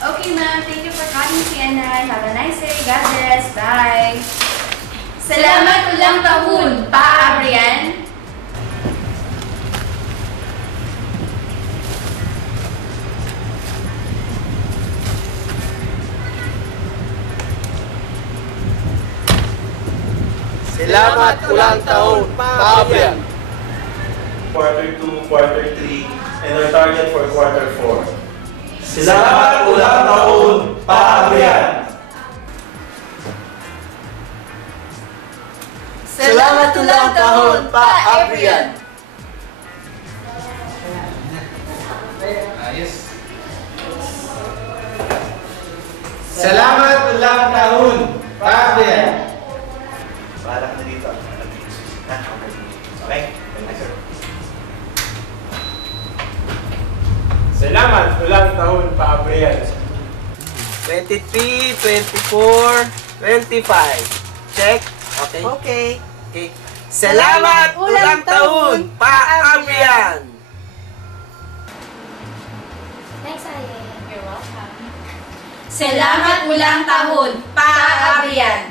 Okay, ma'am. Thank you for calling CNI. Have a nice day. God bless. Bye. Salamat ulang tahun, Pa Abrian. Salamat ulang tahun, Pa Abrian. Quarter 2, quarter 3, and our target for quarter 4. Salamat ulang tahun, Pa Abrian. Salamat ulang tahun, Pa Abrian. Salamat ulang tahun, Pa Abrian. Balak na dito. Okay? Salamat ulang tahun, Pa Abrian. 23, 24, 25. Check. Okay. Okay. Salamat ulang tahun, Pa Abrian. Thanks, Aye. You're welcome. Salamat ulang tahun, Pa Abrian.